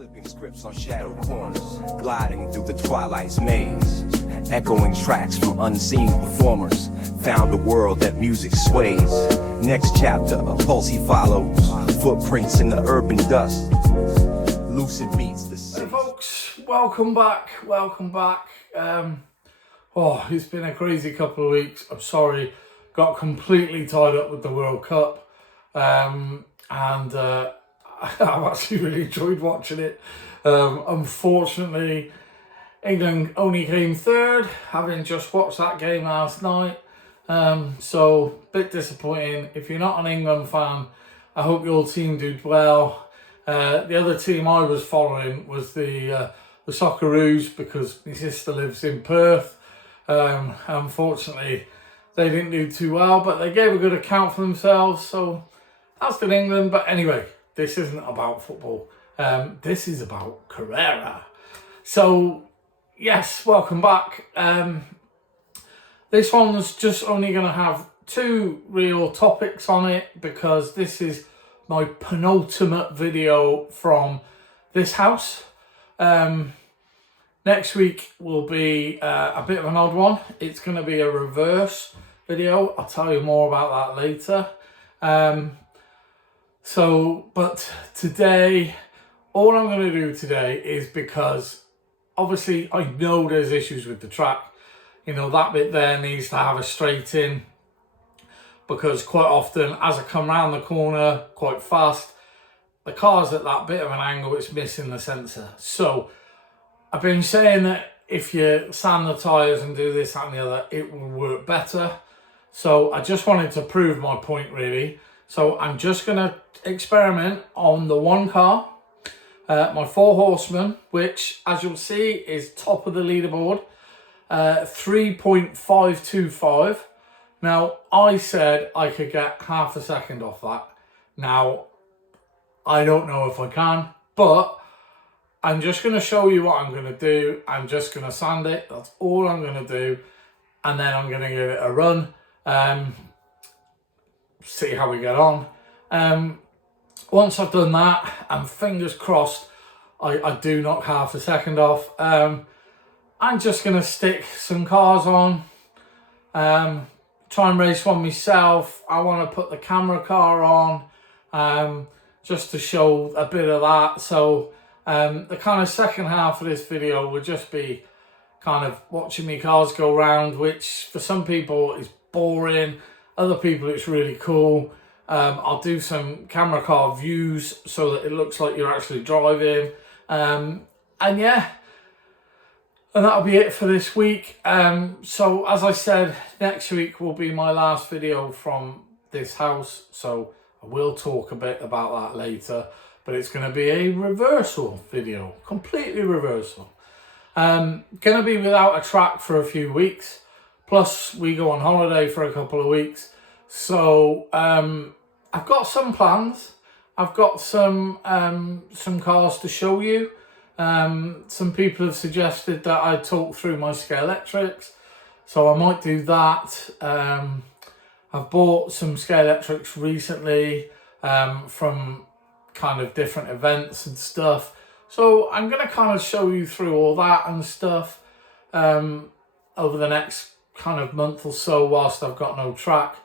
Flipping scripts on shadow corners, gliding through the twilight's maze, echoing tracks from unseen performers. Found a world that music sways. Next chapter, a pulse he follows. Footprints in the urban dust. Lucid beats the city. Hey folks, welcome back. It's been a crazy couple of weeks. I'm sorry, got completely tied up with the World Cup, and I've actually really enjoyed watching it. Unfortunately, England only came third, having just watched that game last night. So a bit disappointing. If you're not an England fan, I hope your team did well. The other team I was following was the Socceroos, because my sister lives in Perth. Unfortunately, they didn't do too well, but they gave a good account for themselves. So that's been England. But anyway, this isn't about football. This is about Carrera. So yes, welcome back. This one's just only going to have two real topics on it, because this is my penultimate video from this house. Next week will be a bit of an odd one. It's going to be a reverse video. I'll tell you more about that later. But today, all I'm going to do today is, because obviously I know there's issues with the track. You know, that bit there needs to have a straight in, because quite often as I come round the corner quite fast, the car's at that bit of an angle, it's missing the sensor. So I've been saying that if you sand the tyres and do this, that and the other, it will work better. So I just wanted to prove my point, really. So I'm just going to experiment on the one car, my Four Horsemen, which, as you'll see, is top of the leaderboard, 3.525. Now, I said I could get half a second off that. Now, I don't know if I can, but I'm just going to show you what I'm going to do. I'm just going to sand it. That's all I'm going to do. And then I'm going to give it a run. See how we get on. Once I've done that, and fingers crossed, I do knock half a second off. I'm just going to stick some cars on. Try and race one myself. I want to put the camera car on, just to show a bit of that. So the kind of second half of this video will just be kind of watching me cars go round, which for some people is boring, other people it's really cool. I'll do some camera car views so that it looks like you're actually driving, and that'll be it for this week. So as I said, next week will be my last video from this house, so I will talk a bit about that later, but it's going to be a reversal video, completely reversal. Going to be without a track for a few weeks, plus we go on holiday for a couple of weeks. So I've got some plans. I've got some cars to show you. Some people have suggested that I talk through my Scalextrics, so I might do that. I've bought some Scalextrics recently from kind of different events and stuff, so I'm going to kind of show you through all that and stuff over the next kind of month or so whilst I've got no track,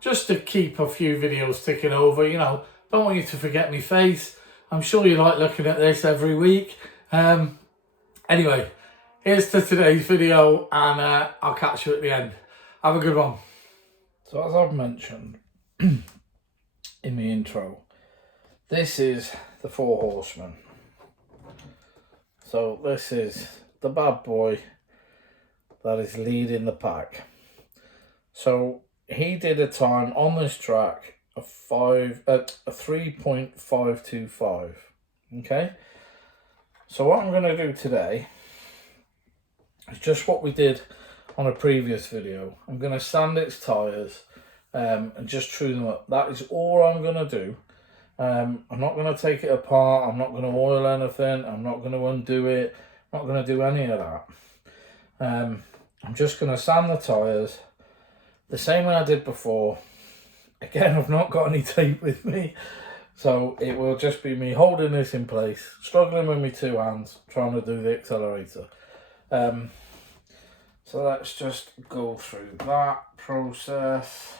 just to keep a few videos ticking over. You know, don't want you to forget me face. I'm sure you like looking at this every week. Anyway, here's to today's video, and I'll catch you at the end. Have a good one. So as I've mentioned in the intro, this is the Four Horsemen. So this is the bad boy that is leading the pack. So he did a time on this track of 3.525. Okay. So what I'm going to do today is just what we did on a previous video. I'm going to sand its tyres and just true them up. That is all I'm going to do. I'm not going to take it apart. I'm not going to oil anything. I'm not going to undo it. I'm not going to do any of that. I'm just going to sand the tyres the same way I did before. Again, I've not got any tape with me, So it will just be me holding this in place, struggling with my two hands, trying to do the accelerator. So let's just go through that process.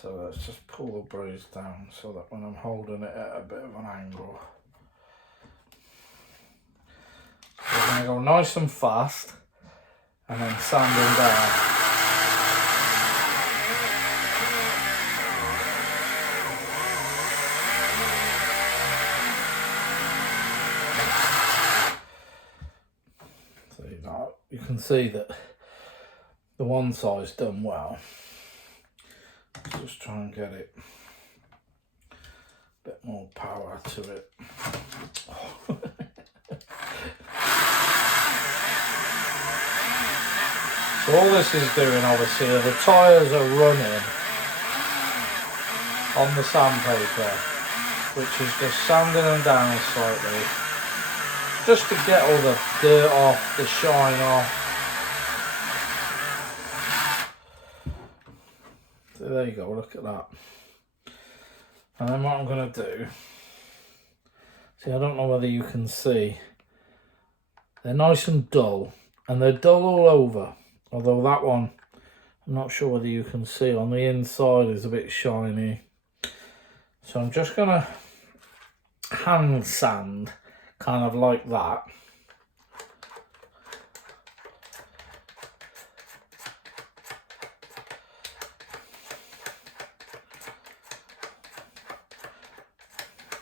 So let's just pull the brace down so that when I'm holding it at a bit of an angle. We're going to go nice and fast and then sanding down. So you can see that the one side's done well. Just try and get it a bit more power to it. So all this is doing, obviously, the tyres are running on the sandpaper, which is just sanding them down slightly, just to get all the dirt off, the shine off. So there you go, look at that. And then what I'm going to do, see, I don't know whether you can see, they're nice and dull, and they're dull all over. Although that one, I'm not sure whether you can see, on the inside is a bit shiny. So I'm just going to hand sand, kind of like that.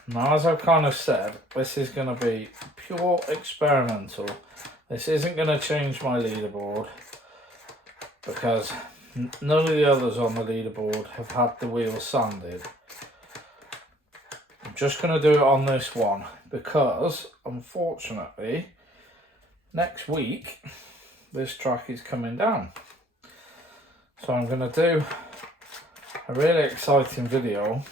Now, as I've kind of said, this is going to be pure experimental. This isn't going to change my leaderboard, because none of the others on the leaderboard have had the wheels sanded. I'm just going to do it on this one because, unfortunately, next week this track is coming down. So I'm going to do a really exciting video,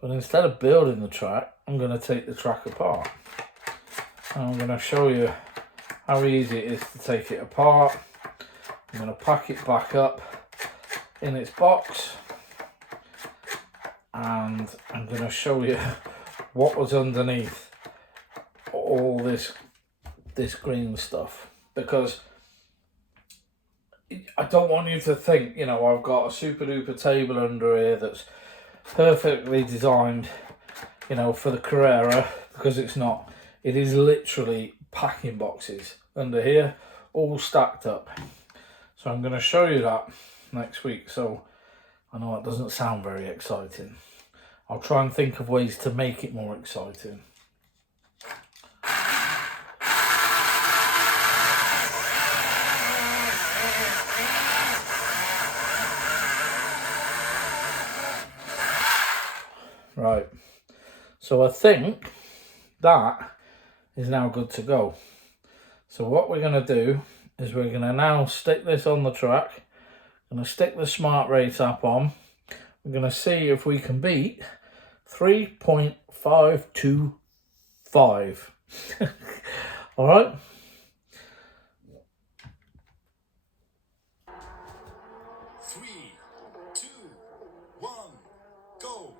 but instead of building the track, I'm going to take the track apart. And I'm going to show you how easy it is to take it apart. I'm going to pack it back up in its box, and I'm going to show you what was underneath all this green stuff, because I don't want you to think, you know, I've got a super duper table under here that's perfectly designed, you know, for the Carrera, because it's not. It is literally packing boxes under here, all stacked up. So I'm going to show you that next week. So I know that doesn't sound very exciting. I'll try and think of ways to make it more exciting. Right, so I think that is now good to go. So what we're going to do is we're going to now stick this on the track. I'm going to stick the Smart Race app on. We're going to see if we can beat 3.525. All right. Three, two, one, go.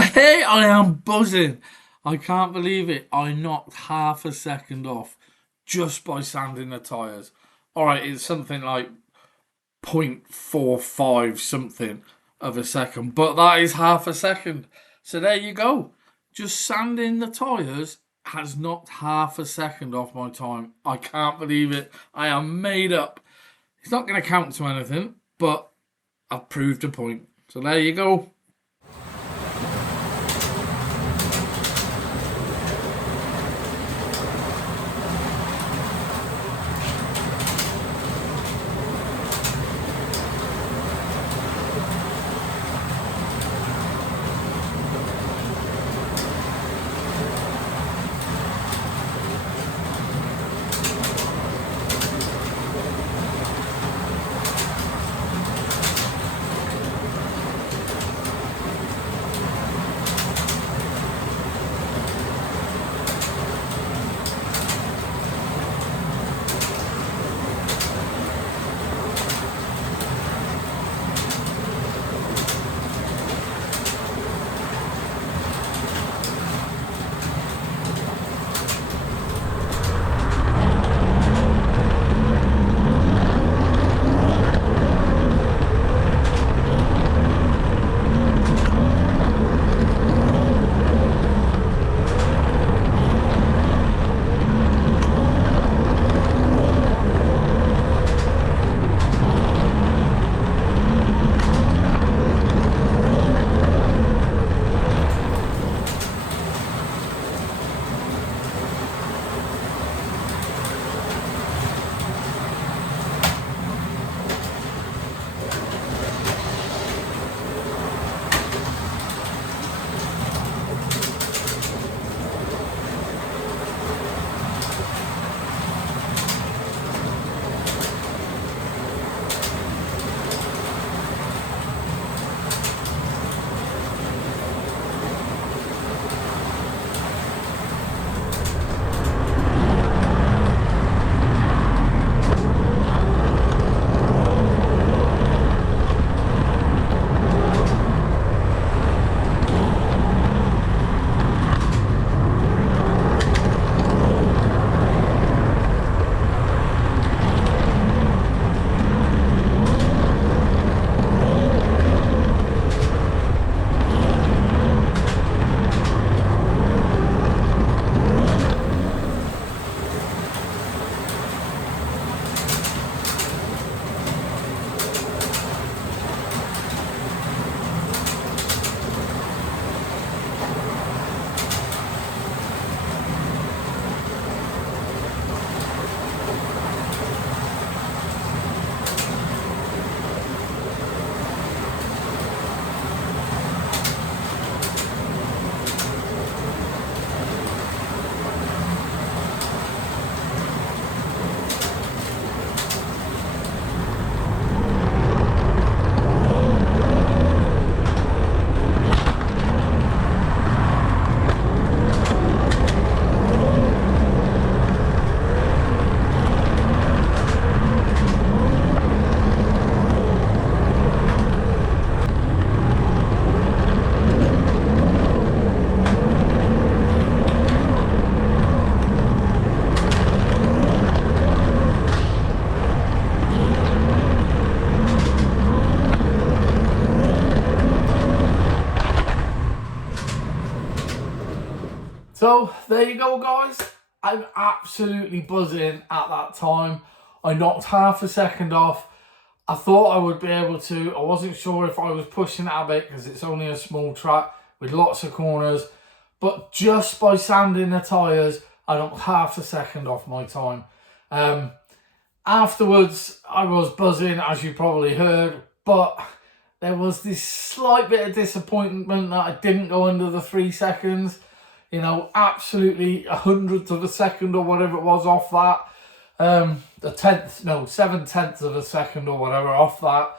Hey, I am buzzing. I can't believe it. I knocked half a second off just by sanding the tyres. Alright, it's something like 0.45 something of a second, but that is half a second. So there you go. Just sanding the tyres has knocked half a second off my time. I can't believe it. I am made up. It's not going to count to anything, but I've proved a point. So there you go. So there you go, guys. I'm absolutely buzzing at that time. I knocked half a second off. I thought I would be able to. I wasn't sure if I was pushing it a bit because it's only a small track with lots of corners. But just by sanding the tyres, I knocked half a second off my time. Afterwards, I was buzzing, as you probably heard, but there was this slight bit of disappointment that I didn't go under the 3 seconds. You know, absolutely a hundredth of a second or whatever it was off that. 7/10 of a second or whatever off that.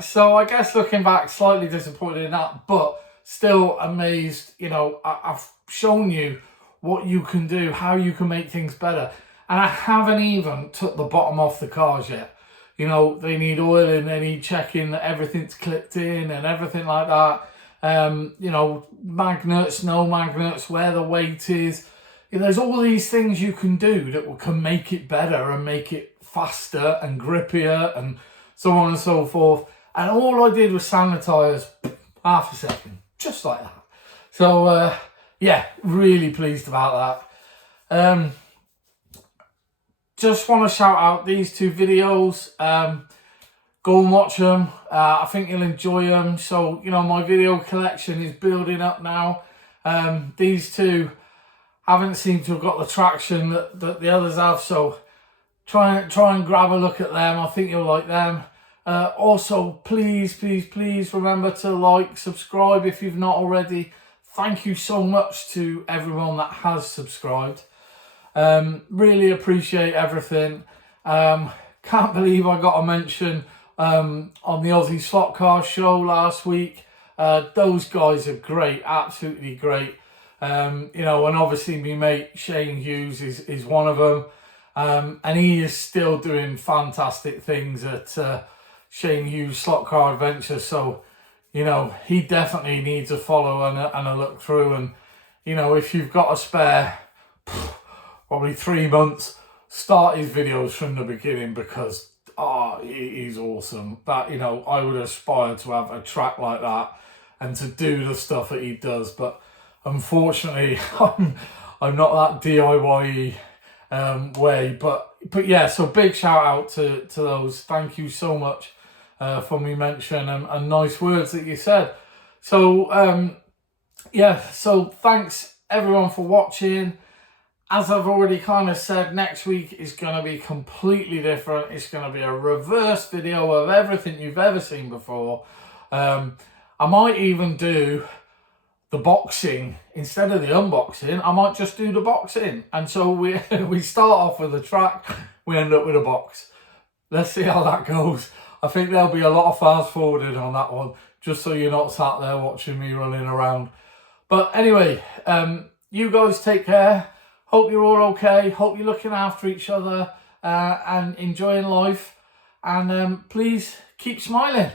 So I guess looking back, slightly disappointed in that, but still amazed. You know, I've shown you what you can do, how you can make things better. And I haven't even took the bottom off the cars yet. You know, they need oiling, they need checking that everything's clipped in and everything like that. you know, magnets, no magnets, where the weight is. You know, there's all these things you can do that can make it better and make it faster and grippier and so on and so forth. And all I did was sand the tyres half a second, just like that. So yeah, really pleased about that. Just want to shout out these two videos. Go and watch them. I think you'll enjoy them. So, you know, my video collection is building up now. These two haven't seemed to have got the traction that the others have. So try and grab a look at them. I think you'll like them. Also, please remember to like, subscribe if you've not already. Thank you so much to everyone that has subscribed. Really appreciate everything. Can't believe I got a mention on the Aussie Slot Car Show last week. Those guys are great, absolutely great. You know, and obviously my mate Shane Hughes is one of them. And he is still doing fantastic things at Shane Hughes Slot Car Adventure. So, you know, he definitely needs a follow and a look through. And, you know, if you've got a spare probably 3 months, start his videos from the beginning, because he's awesome. That, you know, I would aspire to have a track like that and to do the stuff that he does, but unfortunately I'm not that DIY way. But yeah, so big shout out to those. Thank you so much for me mention and nice words that you said. So yeah, so thanks everyone for watching. As I've already kind of said, next week is going to be completely different. It's going to be a reverse video of everything you've ever seen before. I might even do the boxing instead of the unboxing. I might just do the boxing. And so we start off with a track, we end up with a box. Let's see how that goes. I think there'll be a lot of fast forwarding on that one, just so you're not sat there watching me running around. But anyway, you guys take care. Hope you're all okay. Hope you're looking after each other and enjoying life. And please keep smiling.